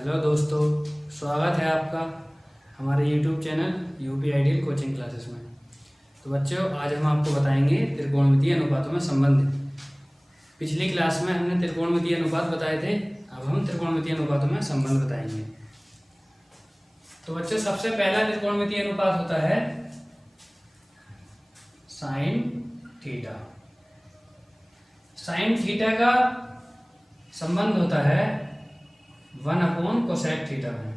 Hello दोस्तों, स्वागत है आपका हमारे YouTube channel UP ideal coaching classes में। तो बच्चों, आज हम आपको बताएंगे त्रिकोणमितीय अनुपातों में संबंध। पिछली क्लास में हमने त्रिकोणमितीय अनुपात बताए थे, अब हम त्रिकोणमितीय अनुपातों में संबंध बताएंगे। तो बच्चों, सबसे पहला त्रिकोणमितीय अनुपात होता है साइन थीटा। साइन थीटा का संबंध होता है 1 कोसेक थीटा में।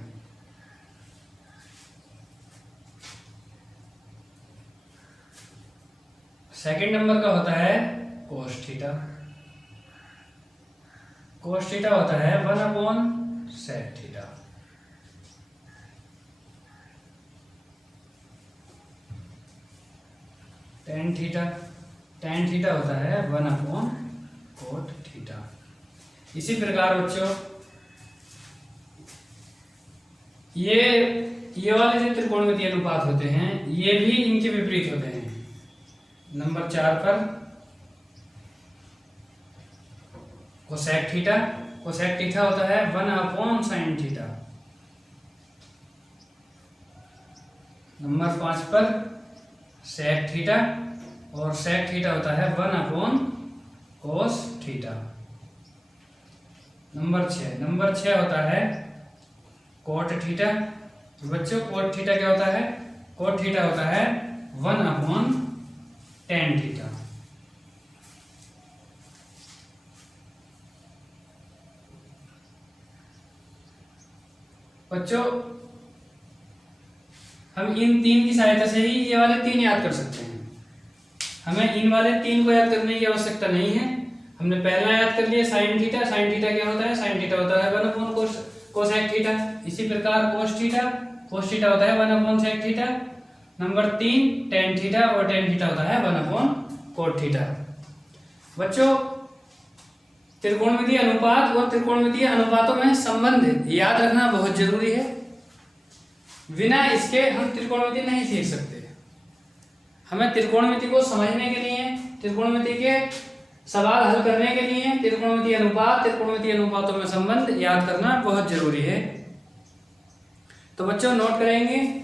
सेकंड नंबर का होता है कोस थीटा। कोस थीटा होता है 1 sec theta. Tan theta. Tan theta होता है 1 कोट थीटा। इसी प्रकार बच्चों, ये वाले जो त्रिकोणमितीय अनुपात होते हैं ये भी इनके विपरीत होते हैं। नंबर 4 पर कोसेक थीटा। कोसेक थीटा होता है 1 साइन थीटा। नंबर 5 पर सेक थीटा, और सेक थीटा होता है 1 कोस थीटा। नंबर 6 होता है कोट थीटा। तो बच्चों, कोट थीटा क्या होता है? कोट थीटा होता है 1 टेन थीटा। बच्चों, हम इन तीन की सहायता से ही ये वाले तीन याद कर सकते हैं। हमें इन वाले तीन को याद करने की आवश्यकता नहीं है। हमने पहला याद कर लिया साइन थीटा। साइन थीटा क्या होता है? साइन थीटा होता है 1 कोसेक थीटा। इसी प्रकार कोस थीटा। कोस थीटा होता है 1 sec theta. Number 3 tan theta, और टेन थीटा होता है 1 कोट थीटा। बच्चों, त्रिकोणमितीय अनुपात और त्रिकोणमितीय अनुपातों में संबंध याद रखना बहुत जरूरी है। बिना इसके हम त्रिकोणमिति नहीं सीख सकते। हमें त्रिकोणमिति को समझने के लिए, त्रिकोणमिति के सवाल हल करने के लिए त्रिकोणमितीय अनुपात, त्रिकोणमितीय अनुपातों में संबंध याद करना बहुत जरूरी है। तो बच्चों, नोट करेंगे।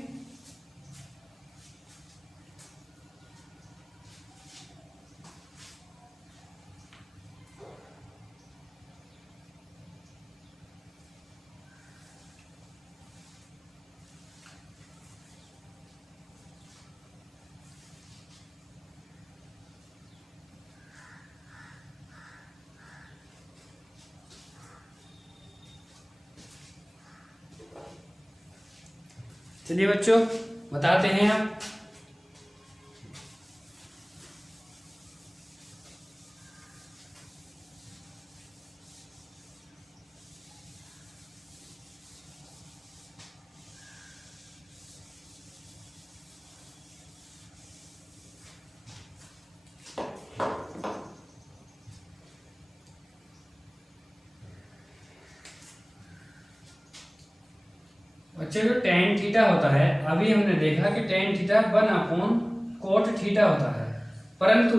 चलिए बच्चों, बताते हैं आप। बच्चों, जो टेन थीटा होता है, अभी हमने देखा कि टेन थीटा 1 कोट थीटा होता है, परंतु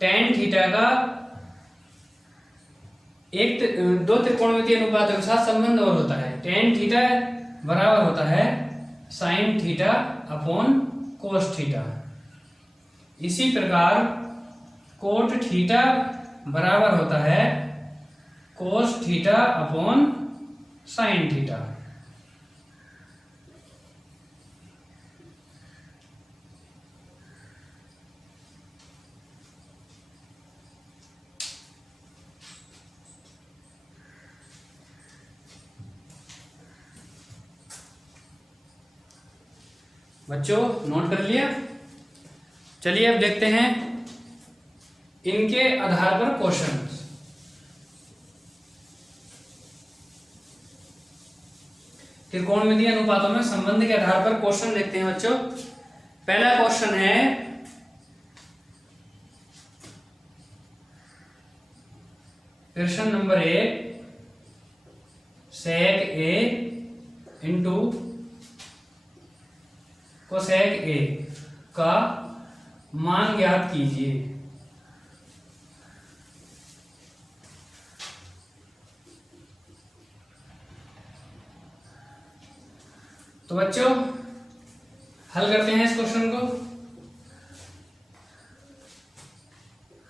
टेन थीटा का दो त्रिकोणमितीय अनुपात के साथ संबंध और होता है। टेन थीटा बराबर होता है sine theta upon cos theta. इसी प्रकार कोट थीटा बराबर होता है cos theta upon sine theta. बच्चों, नोट कर लिया? चलिए अब देखते हैं इनके आधार पर क्वेश्चन। त्रिकोणमितीय अनुपातों में संबंध के आधार पर क्वेश्चन देखते हैं बच्चों। पहला क्वेश्चन है, प्रश्न नंबर 1, sec A into cosec A का मान ज्ञात कीजिए। तो बच्चों हल करते हैं इस क्वेश्चन को।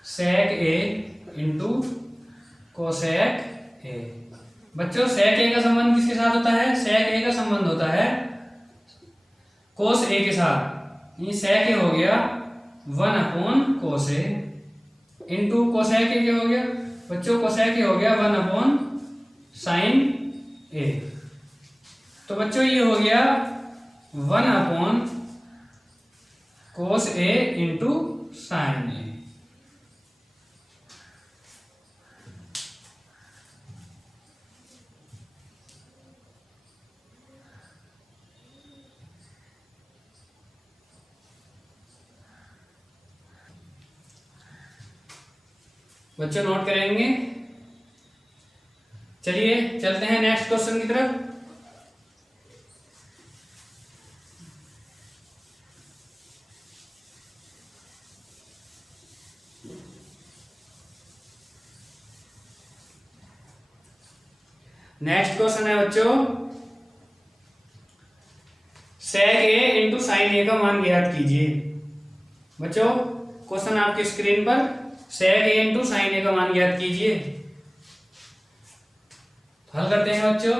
सेक ए इंटू कोसेक ए। बच्चों सेक ए का संबंध किसके साथ होता है? सेक ए का संबंध होता है कोस ए के साथ। ये सेक ए हो गया 1/कोस ए इंटू कोसेक ए क्या हो गया बच्चों? कोसेक ए हो गया 1/साइन ए। तो बच्चों ये हो गया 1/कोस ए इंटू साइन ए। बच्चों नोट करेंगे। चलिए चलते हैं नेक्स्ट क्वेश्चन की तरफ। नेक्स्ट क्वेश्चन है बच्चों सेक ए इंटू साइन ए का मान ज्ञात कीजिए। बच्चों क्वेश्चन आपकी स्क्रीन पर, सेक ए इंटू साइन ए का मान ज्ञात कीजिए। हल करते हैं बच्चों।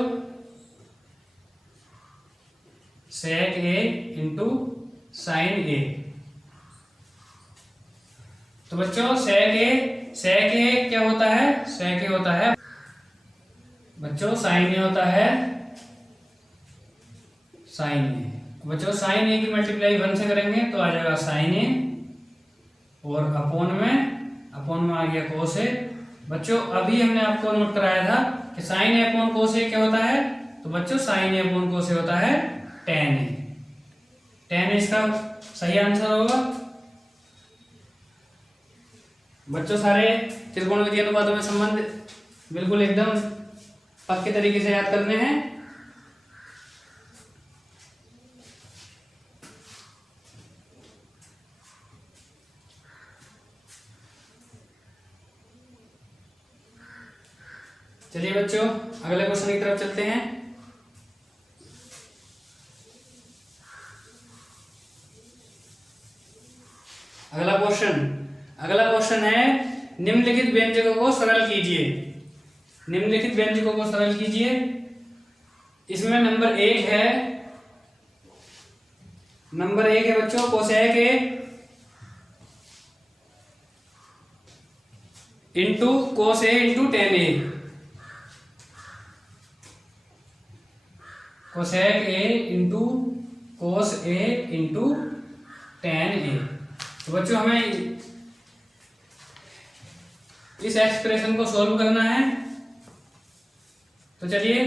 सेक ए इंटू साइन ए। तो बच्चों सेक ए क्या होता है? सेक ए होता है बच्चों साइन ए होता है साइन ए। बच्चों साइन ए की मल्टीप्लाई 1 से करेंगे तो आ जाएगा साइन ए और अपॉन में आ गया कोस ए। बच्चों अभी हमने आपको नोट कराया था कि साइन ए अपॉन कोस ए क्या होता है? तो बच्चों साइन ए अपॉन कोस ए होता है टेन ए। टेन इसका सही आंसर होगा। बच्चों सारे त्रिकोणमितीय अनुपातों में संबंध बिल्कुल एकदम पक्के तरीके से याद करने हैं। चलिए बच्चों अगले क्वेश्चन की तरफ चलते हैं। अगला क्वेश्चन है निम्नलिखित व्यंजकों को सरल कीजिए। निम्नलिखित व्यंजकों को सरल कीजिए। इसमें नंबर एक है बच्चों cosec A into cos A into tan A. Cosec A into cos A into tan A. तो बच्चों हमें इस एक्सप्रेशन को सॉल्व करना है। तो चलिए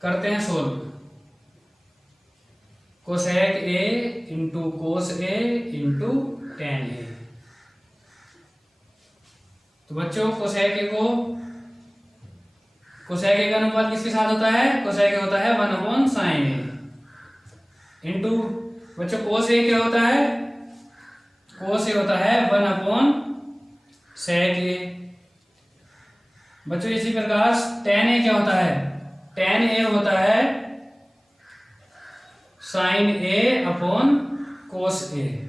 करते हैं solve. Cosec A into cos A into tan A. तो बच्चों कोसेक ए का अनुपात किसके साथ होता है? कोसेक ए होता है 1/साइन ए इंटू बच्चों कोस ए क्या होता है? कोस ए होता है 1/सेक ए। बच्चों इसी प्रकार टेन ए क्या होता है? टेन ए होता है साइन ए अपॉन कोस ए।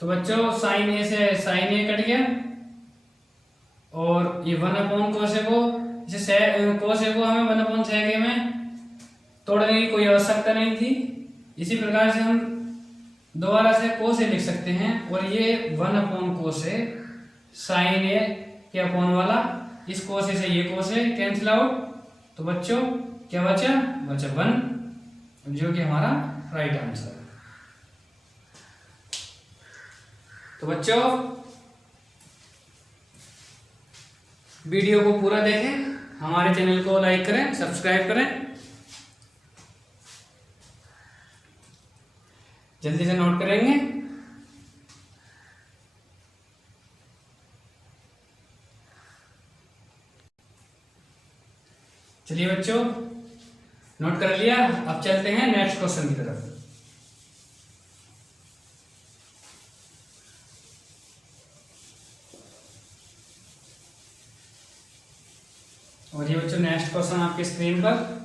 तो बच्चों साइन ए से साइन ए कट गया और ये 1/कोस ए को कोस ए को हमें 1/सेक ए में तोड़ने की कोई आवश्यकता नहीं थी। इसी प्रकार से हम दोबारा से कोस ए लिख सकते हैं और ये 1/कोस ए साइन ए के अपॉन वाला इस कोस ए से ये कोस ए कैंसिल आउट। तो बच्चों क्या बचा? 1 जो कि हमारा राइट आंसर है। तो बच्चों वीडियो को पूरा देखें, हमारे चैनल को लाइक करें, सब्सक्राइब करें। जल्दी से नोट करेंगे। चलिए बच्चों नोट कर लिया। अब चलते हैं नेक्स्ट क्वेश्चन की तरफ। और ये बच्चों नेक्स्ट क्वेश्चन आपकी स्क्रीन पर।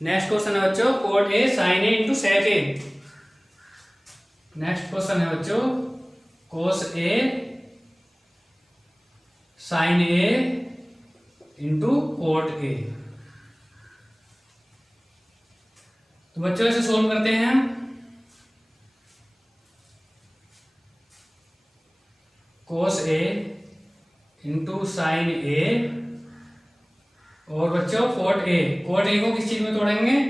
नेक्स्ट क्वेश्चन है बच्चों cot A sine A into sec A. Next question है बच्चों cos A sine A into cot A. तो बच्चों इसे सोल्व करते हैं हम। कोस ए इंटू साइन ए और बच्चों कोट ए को किस चीज में तोड़ेंगे?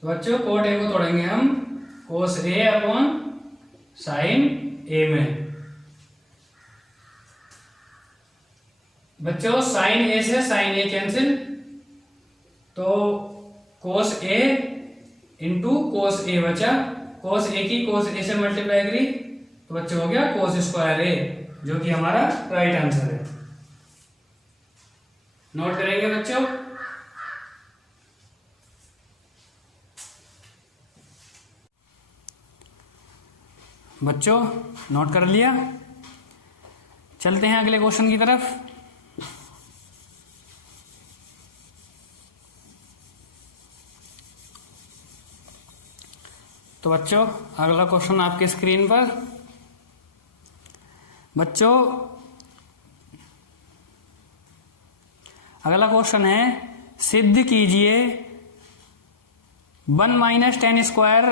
तो बच्चों कोट ए को तोड़ेंगे हम कोस ए अपॉन साइन ए में। बच्चों साइन ए से साइन ए कैंसिल, तो कोस ए इंटू कोस ए बचा। कोस ए की कोस ए से मल्टीप्लाई करी तो बच्चों हो गया कोस स्क्वायर ए, जो कि हमारा राइट आंसर है। नोट करेंगे बच्चों। बच्चों नोट कर लिया। चलते हैं अगले क्वेश्चन की तरफ। तो बच्चों अगला क्वेश्चन आपकी स्क्रीन पर। बच्चों अगला क्वेश्चन है सिद्ध कीजिए 1 minus ten square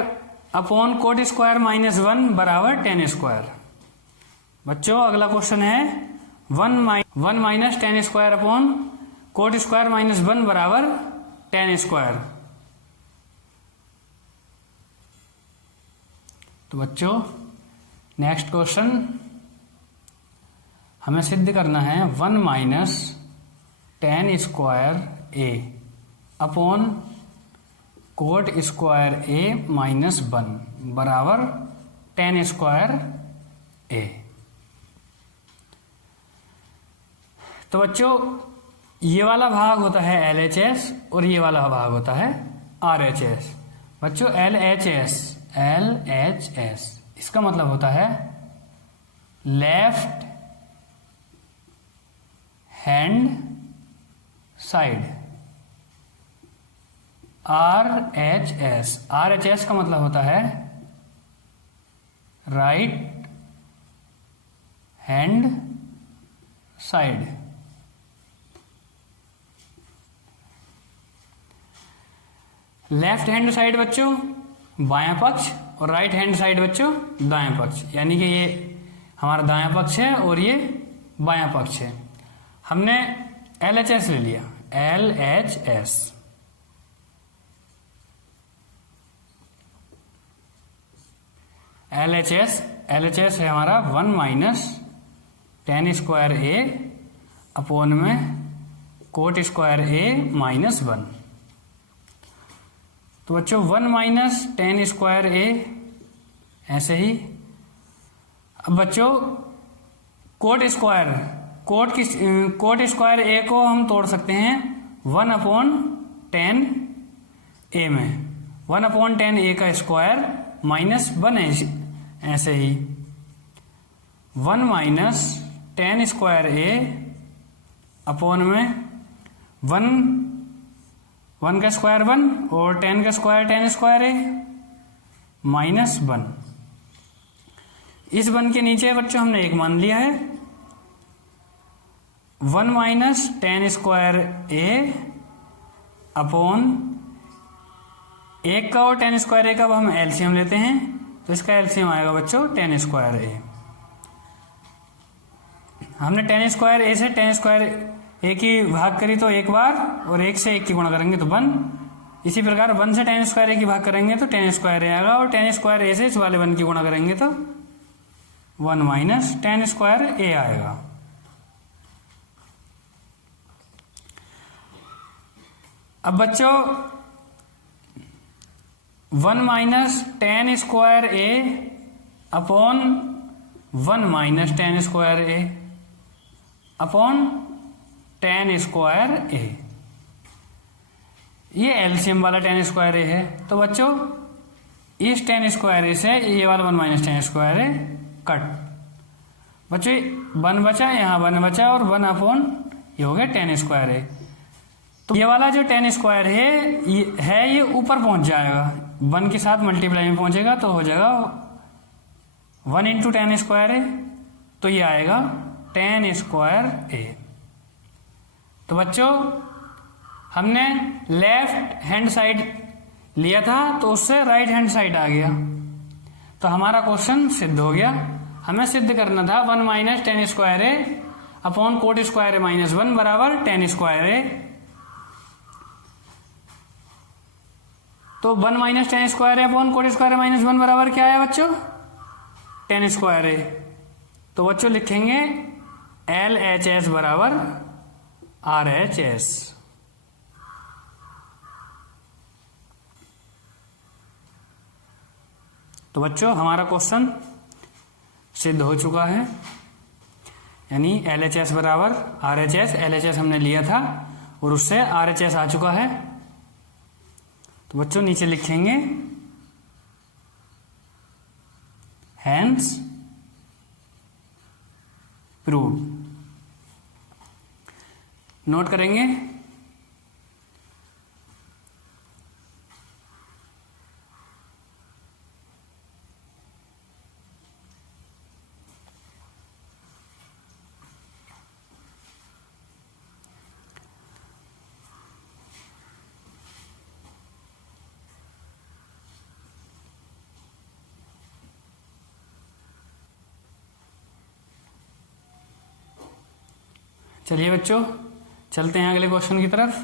upon coat square minus 1 बराबर टेन स्क्वायर। बच्चों अगला क्वेश्चन है 1 minus ten square upon coat square minus 1 बराबर टेन स्क्वायर। तो बच्चों नेक्स्ट क्वेश्चन हमें सिद्ध करना है 1 माइनस टेन स्क्वायर ए अपॉन कोट स्क्वायर ए माइनस 1 बराबर टेन स्क्वायर ए। तो बच्चों ये वाला भाग होता है LHS और ये वाला भाग होता है RHS। बच्चों LHS इसका मतलब होता है लेफ्ट हैंड साइड। RHS का मतलब होता है right hand side. Left hand side बच्चों बायां पक्ष और राइट हैंड साइड बच्चों दायां पक्ष, यानी कि ये हमारा दायां पक्ष है और ये बायां पक्ष है। हमने LHS ले लिया, LHS है हमारा 1 माइनस टेन स्क्वायर ए अपोन में कोट स्क्वायर ए माइनस 1। तो बच्चों 1 माइनस टेन स्क्वायर ए ऐसे ही। अब बच्चों कोट स्क्वायर ए को हम तोड़ सकते हैं 1 अपॉन टेन ए में। 1 अपॉन टेन ए का स्क्वायर माइनस 1 ऐसे ही 1 माइनस टेन स्क्वायर ए अपॉन में 1 का स्क्वायर 1 और 10 का स्क्वायर टेन स्क्वायर ए माइनस 1। इस 1 के नीचे बच्चों हमने एक मान लिया है 1 माइनस टेन स्क्वायर ए अपॉन 1 का और टेन स्क्वायर ए का हम एलसीएम लेते हैं, तो इसका एलसीएम आएगा बच्चों टेन स्क्वायर ए। हमने टेन स्क्वायर ए से टेन स्क्वायर ए की भाग करी तो एक बार, और 1 से 1 की गुणा करेंगे तो 1। इसी प्रकार 1 से टेन स्क्वायर ए की भाग करेंगे तो टेन स्क्वायर ए आएगा, और टेन स्क्वायर ए से इस वाले 1 की गुणा करेंगे तो 1 माइनस टेन स्क्वायर ए आएगा। अब बच्चों 1 माइनस टेन स्क्वायर ए अपॉन 1 माइनस टेन स्क्वायर ए अपॉन टेन स्क्वायर ए, ये एलसीएम वाला टेन स्क्वायर ए है। तो बच्चों इस टेन स्क्वायर ए से ये वाला 1 माइनस टेन स्क्वायर ए कट। बच्चों 1 बचा, यहाँ 1 बचा और 1 अपॉन ये हो गया tan स्क्वायर ए। तो ये वाला जो tan स्क्वायर है ये ऊपर पहुंच जाएगा, 1 के साथ मल्टीप्लाई में पहुंचेगा तो हो जाएगा 1 इंटू tan स्क्वायर ए, तो ये आएगा tan स्क्वायर ए। तो बच्चों हमने लेफ्ट हैंड साइड लिया था तो उससे राइट हैंड साइड आ गया, तो हमारा क्वेश्चन सिद्ध हो गया। हमें सिद्ध करना था 1 माइनस tan स्क्वायर ए अपॉन कोट स्क्वायर ए माइनस 1 बराबर tan स्क्वायर ए। तो 1 माइनस tan स्क्वायर ए अपॉन कोट स्क्वायर ए माइनस 1 बराबर क्या है बच्चों? tan स्क्वायर ए। तो बच्चों लिखेंगे LHS बराबर RHS। तो बच्चों हमारा क्वेश्चन सिद्ध हो चुका है, यानी LHS बराबर RHS। LHS हमने लिया था और उससे RHS आ चुका है। तो बच्चों नीचे लिखेंगे हैंस प्रूव, नोट करेंगे। चलिए बच्चों चलते हैं अगले क्वेश्चन की तरफ।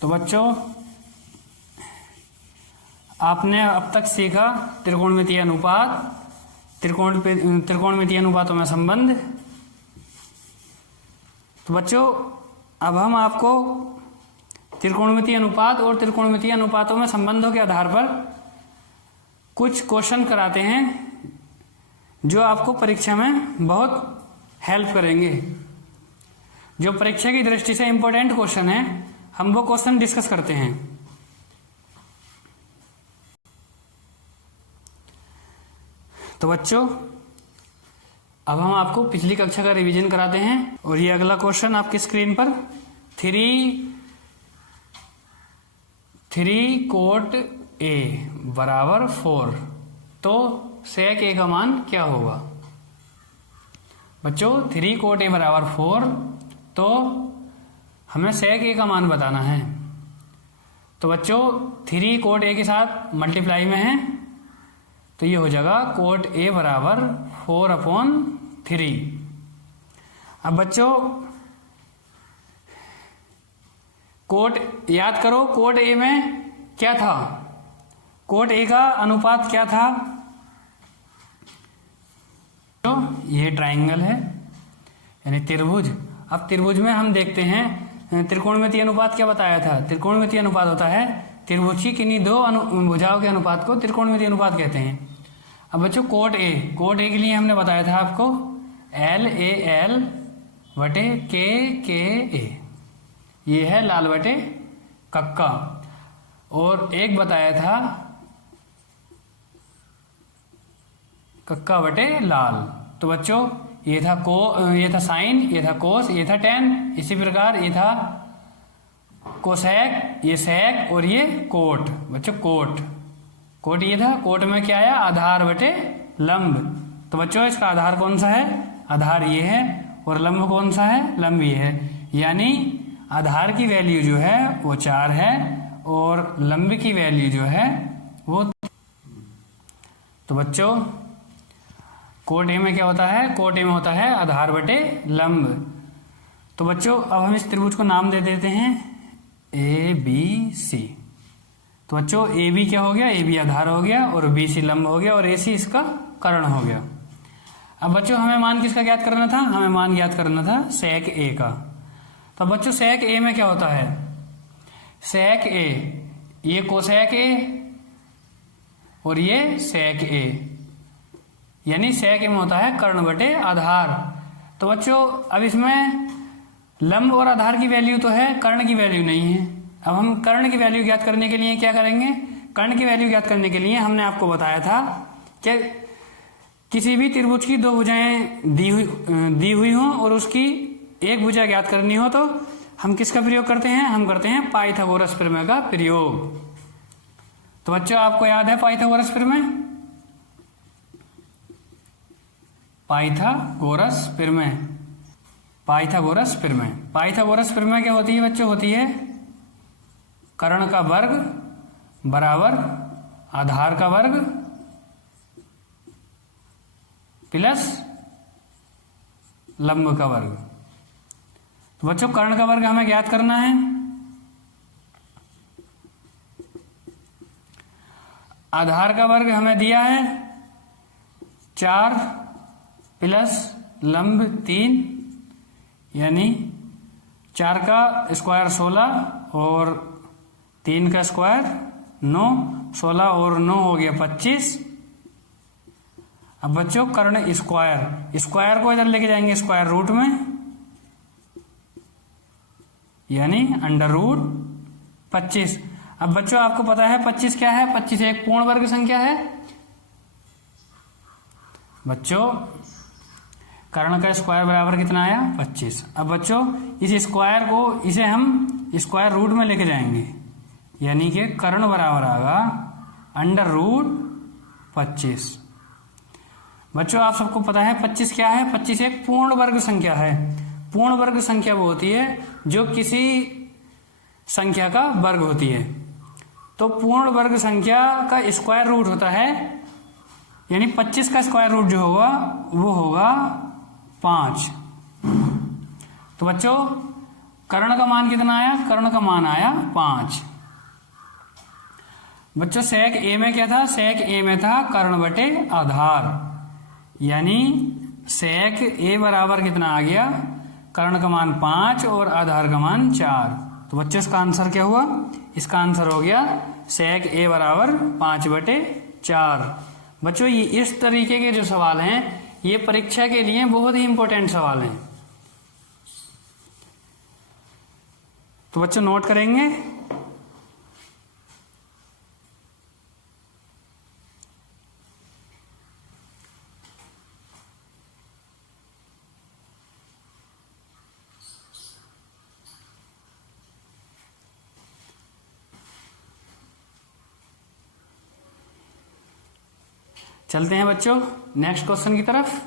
तो बच्चों आपने अब तक सीखा त्रिकोणमितीय अनुपात, त्रिकोणमितीय अनुपातों में संबंध। तो बच्चों अब हम आपको त्रिकोणमितीय अनुपात और त्रिकोणमितीय अनुपातों में संबंधों के आधार पर कुछ क्वेश्चन कराते हैं जो आपको परीक्षा में बहुत हेल्प करेंगे। जो परीक्षा की दृष्टि से इंपॉर्टेंट क्वेश्चन है, हम वो क्वेश्चन डिस्कस करते हैं। तो बच्चों अब हम आपको पिछली कक्षा का रिवीजन कराते हैं और ये अगला क्वेश्चन आपकी स्क्रीन पर 3 कोट ए बराबर 4, तो सेक ए का मान क्या होगा? बच्चों 3 कोट ए बराबर 4, तो हमें सेक ए का मान बताना है। तो बच्चों 3 कोट ए के साथ मल्टीप्लाई में है, तो ये हो जाएगा कोट ए बराबर 4/3। अब बच्चों कोट याद करो, कोट ए में क्या था? कोट ए का अनुपात क्या था? तो ये ट्राइंगल है यानी त्रिभुज। अब त्रिभुज में हम देखते हैं त्रिकोणमितीय अनुपात क्या बताया था? त्रिकोणमितीय अनुपात होता है त्रिभुज की किन्हीं दो भुजाओं के अनुपात को त्रिकोणमितीय अनुपात कहते हैं। अब बच्चों कोट ए के लिए हमने बताया था आपको LAL बटे KKA, ये है लाल बटे कक्का। और एक बताया था कक्का बटे लाल। तो बच्चों ये था साइन, ये था कोस, ये था टेन। इसी प्रकार ये था कोसेक, ये सेक और ये कोट। बच्चों कोट ये था। कोट में क्या आया? आधार बटे लंब। तो बच्चों इसका आधार कौन सा है? आधार ये है। और लंब कौन सा है? लंब ये है। यानी आधार की वैल्यू जो है वो 4 है और लंब की वैल्यू जो है वो। तो बच्चों कोट ए में क्या होता है? कोट ए में होता है आधार बटे लंब। तो बच्चों अब हम इस त्रिभुज को नाम दे देते हैं ABC। तो बच्चों AB क्या हो गया? AB आधार हो गया और BC लंब हो गया और AC इसका कर्ण हो गया। अब बच्चों हमें मान किसका ज्ञात करना था? हमें मान ज्ञात करना था सेक A का। तो बच्चों सेक A में क्या होता है? सेक A ये कोसेक A और ये सेक A। यानी सेक में होता है कर्ण बटे आधार। तो बच्चों अब इसमें लंब और आधार की वैल्यू तो है, कर्ण की वैल्यू नहीं है। अब हम कर्ण की वैल्यू ज्ञात करने के लिए क्या करेंगे? कर्ण की वैल्यू ज्ञात करने के लिए हमने आपको बताया था कि किसी भी त्रिभुज की दो भुजाएं दी हुई हों और उसकी एक भुजा ज्ञात करनी हो तो हम किसका प्रयोग करते हैं? हम करते हैं पाइथागोरस प्रमेय का प्रयोग। तो बच्चों आपको याद है पाइथागोरस प्रमेय? पाइथागोरस प्रमेय, पाइथागोरस प्रमेय, पाइथागोरस प्रमेय क्या होती है बच्चों? होती है कर्ण का वर्ग बराबर आधार का वर्ग प्लस लंब का वर्ग। तो बच्चों कर्ण का वर्ग हमें ज्ञात करना है। आधार का वर्ग हमें दिया है 4 प्लस लंब 3, यानी 4 का स्क्वायर 16 और 3 का स्क्वायर 9, 16 और 9 हो गया 25। अब बच्चों कर्ण स्क्वायर, स्क्वायर को इधर लेके जाएंगे स्क्वायर रूट में, यानी अंडर रूट 25। अब बच्चों आपको पता है 25 क्या है? 25 एक पूर्ण वर्ग संख्या है। बच्चों कर्ण का स्क्वायर बराबर कितना आया? 25। अब बच्चों इस स्क्वायर को इसे हम स्क्वायर रूट में लेके जाएंगे, यानी कि कर्ण बराबर आएगा अंडर रूट 25। बच्चों आप सबको पता है 25 क्या है? 25 एक पूर्ण वर्ग संख्या है। पूर्ण वर्ग संख्या वो होती है जो किसी संख्या का वर्ग होती है। तो पूर्ण वर्ग संख्या का स्क्वायर रूट होता है, यानी 25 का स्क्वायर रूट जो होगा वो होगा 5। तो बच्चों कर्ण का मान कितना आया? कर्ण का मान आया 5। बच्चों सेक ए में क्या था? सेक ए में था कर्ण बटे आधार, यानी सेक ए बराबर कितना आ गया? कर्ण का मान 5 और आधार का मान 4। तो बच्चों इसका आंसर क्या हुआ? इसका आंसर हो गया सेक ए बराबर 5 बटे 4। बच्चों ये इस तरीके के जो सवाल हैं ये परीक्षा के लिए बहुत ही इंपॉर्टेंट सवाल हैं। तो बच्चों नोट करेंगे। चलते हैं बच्चों नेक्स्ट क्वेश्चन की तरफ।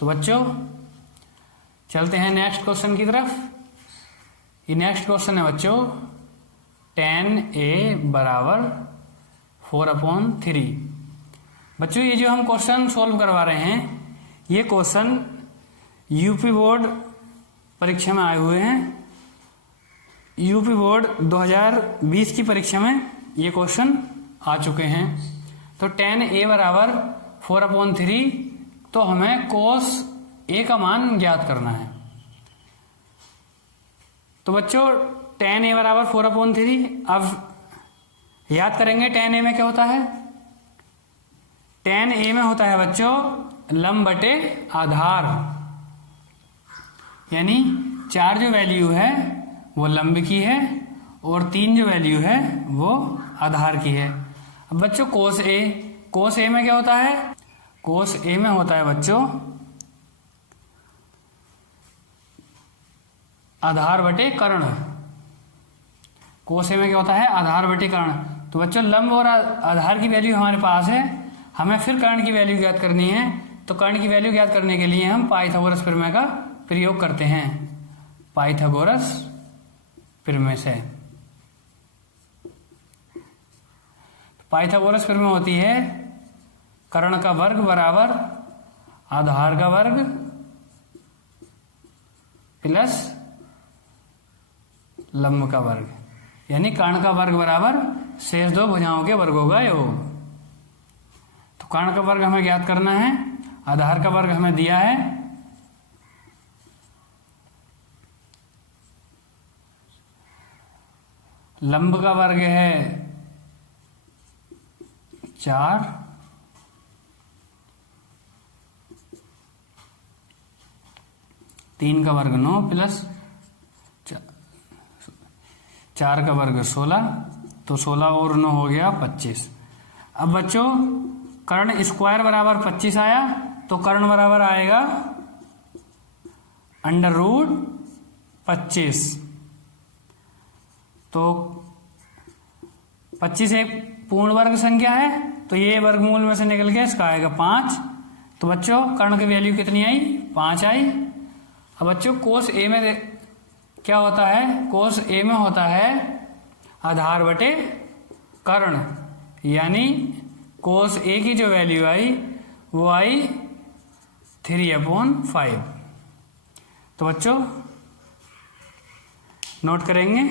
तो बच्चों चलते हैं नेक्स्ट क्वेश्चन की तरफ। ये नेक्स्ट क्वेश्चन है बच्चों 10a बराबर 4/3। बच्चों ये जो हम क्वेश्चन सोल्व करवा रहे हैं ये क्वेश्चन यूपी बोर्ड परीक्षा में आए हुए हैं। यूपी बोर्ड 2020 की परीक्षा में ये क्वेश्चन आ चुके हैं। तो 10a बराबर 4/3, तो हमें कोस ए का मान ज्ञात करना है। तो बच्चों 10a बराबर 4/3, अब याद करेंगे 10a में क्या होता है? 10a में होता है बच्चों लंब बटे आधार, यानी 4 जो वैल्यू है वो लंब की है और 3 जो वैल्यू है वो आधार की है। अब बच्चों कोस ए में क्या होता है? कोस ए में होता है बच्चों आधार बटे कर्ण। कोस ए में क्या होता है? आधार बटे कर्ण। तो बच्चों लंब और आधार की वैल्यू हमारे पास है, हमें फिर कर्ण की वैल्यू ज्ञात करनी है। तो कर्ण की वैल्यू ज्ञात करने के लिए हम पाइथागोरस प्रमेय का प्रयोग करते हैं। पाइथागोरस प्रमेय से पाइथागोरस प्रमेय होती है कर्ण का वर्ग बराबर आधार का वर्ग प्लस लंब का वर्ग, यानी कर्ण का वर्ग बराबर शेष दो भुजाओं के वर्गों का योग। तो कर्ण का वर्ग हमें ज्ञात करना है, आधार का वर्ग हमें दिया है, लंब का वर्ग है 4, तीन का वर्ग 9 प्लस 4 का वर्ग 16, तो 16 और 9 हो गया 25। अब बच्चों कर्ण स्क्वायर बराबर 25 आया, तो कर्ण बराबर आएगा अंडर रूट 25। तो 25 एक पूर्ण वर्ग संख्या है, तो ये वर्गमूल में से निकल के इसका आएगा 5। तो बच्चों कर्ण की वैल्यू कितनी आई? 5 आई। अब बच्चों कोस ए में क्या होता है? कोस ए में होता है आधार बटे कर्ण, यानी कोस ए की जो वैल्यू आई वो आई 3/5। तो बच्चों नोट करेंगे